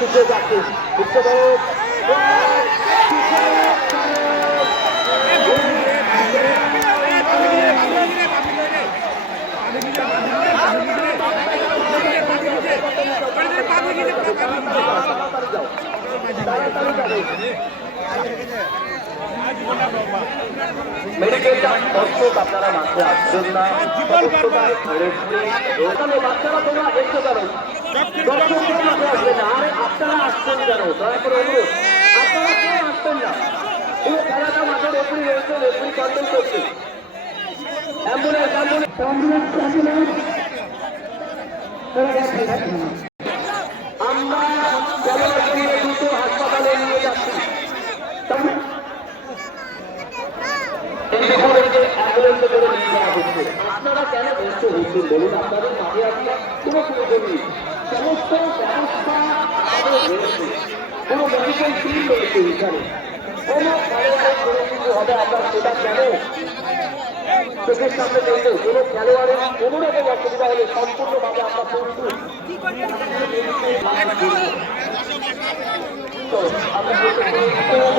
পিছিয়ে যাচ্ছে বুঝতে পারো মেডিকেলটা দর্শক আপনারা মাঠে আসছেন না বাচ্চারা তোমরা দেখতে পারো দর্শকরা মাঠে আসবে না আরে আপনারা আসছেন কেন দয়া করে অনুরোধ আপনারা কেউ আসছেন না পুরো খেলাটা মাঠের রেফারি রয়েছে রেফারি কন্ট্রোল করছে অ্যাম্বুলেন্স আমরা খেলোয়াড়কে দ্রুত হাসপাতালে নিয়ে যাচ্ছি আপনারা কেন ব্যস্ত হচ্ছেন বলুন আপনাদের মাঝে আসলে কোনো প্রয়োজন নেই সমস্ত ব্যবস্থা রয়েছে কোনো মেডিকেল টিম রয়েছে এখানে কোনো খেলোয়াড়ের কোনো কিছু হবে আমরা সেটা কেন চোখের সামনে দেখবো কোনো খেলোয়াড়ের কোনো রকম অসুবিধা হলে সম্পূর্ণভাবে আমরা প্রস্তুত আমরা